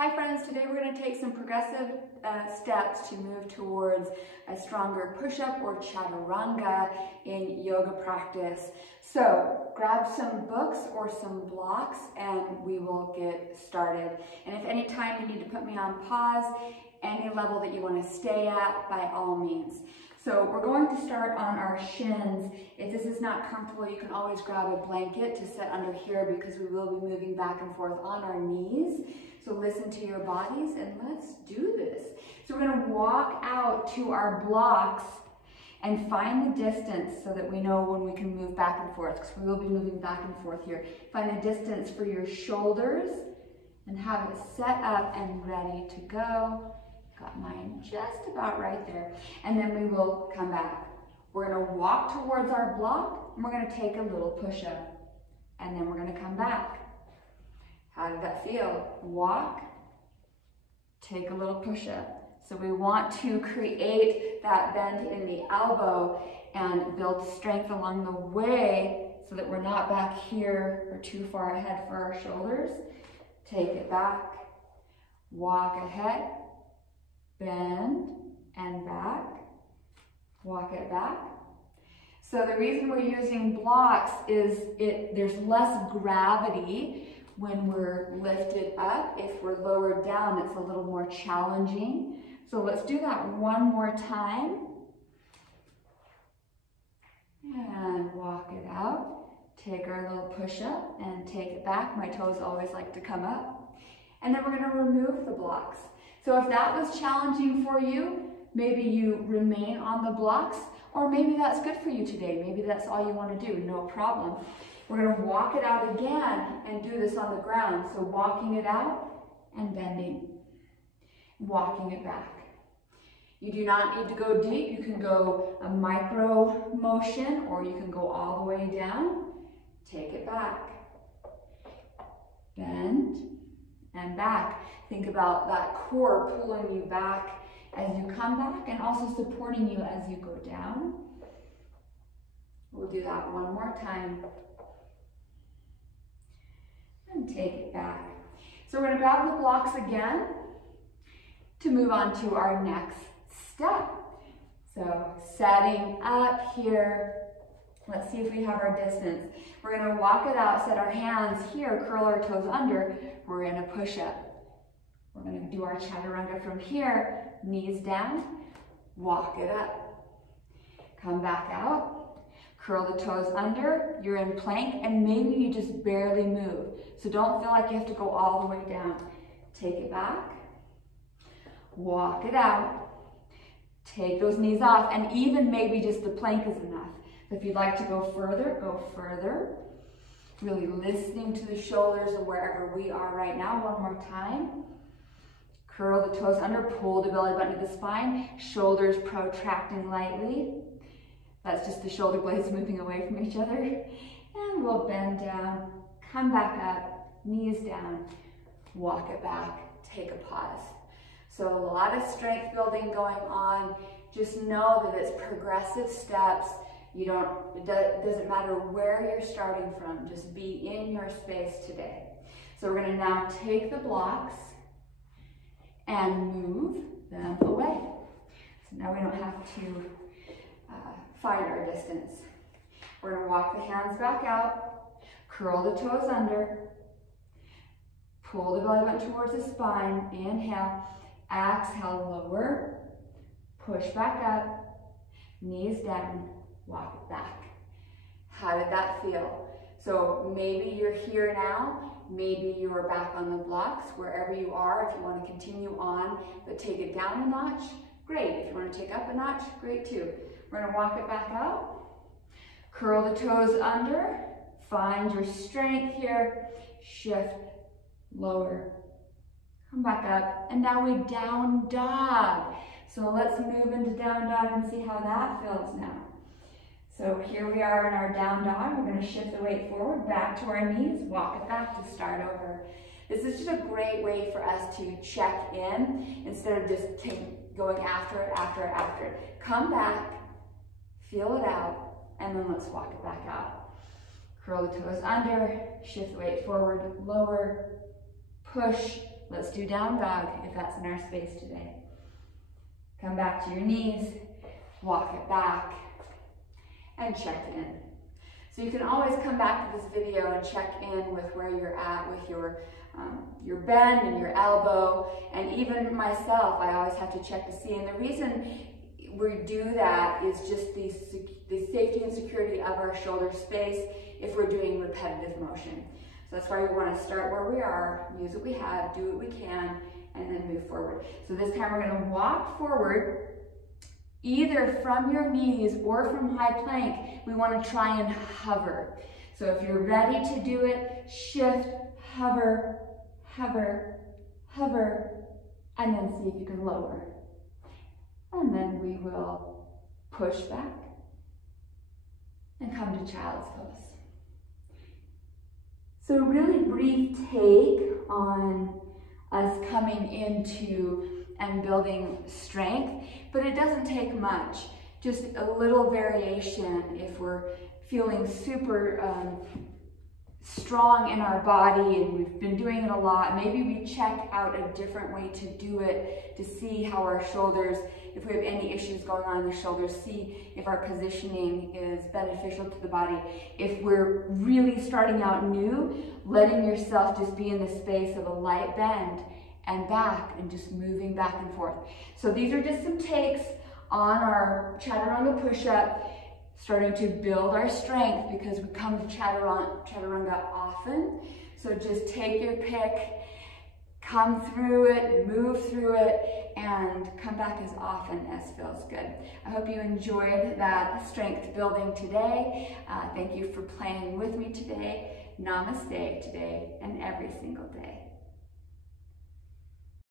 Hi friends, today we're going to take some progressive steps to move towards a stronger push-up or chaturanga in yoga practice. So grab some books or some blocks and we will get started. And if any time you need to put me on pause, any level that you want to stay at, by all means. So we're going to start on our shins. If this is not comfortable, you can always grab a blanket to set under here because we will be moving back and forth on our knees. So listen to your bodies and let's do this. So we're going to walk out to our blocks and find the distance so that we know when we can move back and forth, because we will be moving back and forth here. Find the distance for your shoulders and have it set up and ready to go. Got mine just about right there. And then we will come back. We're going to walk towards our block and we're going to take a little push-up. And then we're going to come back. How did that feel? Walk, take a little push-up. So we want to create that bend in the elbow and build strength along the way so that we're not back here or too far ahead for our shoulders. Take it back, walk ahead, bend and back, walk it back. So the reason we're using blocks is there's less gravity when we're lifted up. If we're lowered down, it's a little more challenging. So let's do that one more time. And walk it out. Take our little push-up and take it back. My toes always like to come up. And then we're going to remove the blocks. So if that was challenging for you, maybe you remain on the blocks, or maybe that's good for you today. Maybe that's all you want to do, no problem. We're going to walk it out again and do this on the ground. So walking it out and bending, walking it back. You do not need to go deep. You can go a micro motion or you can go all the way down. Take it back, bend and back. Think about that core pulling you back as you come back and also supporting you as you go down. We'll do that one more time. And take it back. So we're going to grab the blocks again to move on to our next step. So setting up here. Let's see if we have our distance. We're going to walk it out, set our hands here, curl our toes under. We're going to push up. We're going to do our chaturanga from here, knees down, walk it up. Come back out, curl the toes under, you're in plank, and maybe you just barely move. So don't feel like you have to go all the way down. Take it back, walk it out, take those knees off, and even maybe just the plank is enough. If you'd like to go further. Really listening to the shoulders and wherever we are right now. One more time. Curl the toes under, pull the belly button to the spine, shoulders protracting lightly. That's just the shoulder blades moving away from each other. And we'll bend down, come back up, knees down, walk it back, take a pause. So a lot of strength building going on. Just know that it's progressive steps. It doesn't matter where you're starting from, just be in your space today. So we're going to now take the blocks and move them away. So now we don't have to find our distance. We're going to walk the hands back out, curl the toes under, pull the belly button towards the spine, inhale, exhale, lower, push back up, knees down, walk it back. How did that feel? So maybe you're here now, maybe you are back on the blocks, wherever you are. If you want to continue on, but take it down a notch, great. If you want to take up a notch, great too. We're going to walk it back out, curl the toes under, find your strength here, shift, lower, come back up, and now we down dog. So let's move into down dog and see how that feels now. So here we are in our down dog. We're going to shift the weight forward, back to our knees, walk it back to start over. This is just a great way for us to check in instead of just going after it. Come back, feel it out, and then let's walk it back out. Curl the toes under, shift the weight forward, lower, push, Let's do down dog if that's in our space today. Come back to your knees, walk it back, and check in. So you can always come back to this video and check in with where you're at with your bend and your elbow, and even myself, I always have to check to see. And the reason we do that is just the safety and security of our shoulder space if we're doing repetitive motion. So that's why we want to start where we are, use what we have, do what we can, and then move forward. So this time we're going to walk forward, either from your knees or from high plank. We want to try and hover. So if you're ready to do it, shift, hover, hover, hover, and then see if you can lower. And then we will push back and come to child's pose. So a really brief take on us coming into and building strength, but it doesn't take much. Just a little variation if we're feeling super strong in our body and we've been doing it a lot. Maybe we check out a different way to do it to see how our shoulders, if we have any issues going on in the shoulders, see if our positioning is beneficial to the body. If we're really starting out new, letting yourself just be in the space of a light bend and back and just moving back and forth. So these are just some takes on our chaturanga push-up, starting to build our strength because we come to chaturanga often. So just take your pick, come through it, move through it, and come back as often as feels good. I hope you enjoyed that strength building today. Thank you for playing with me today. Namaste today and every single day.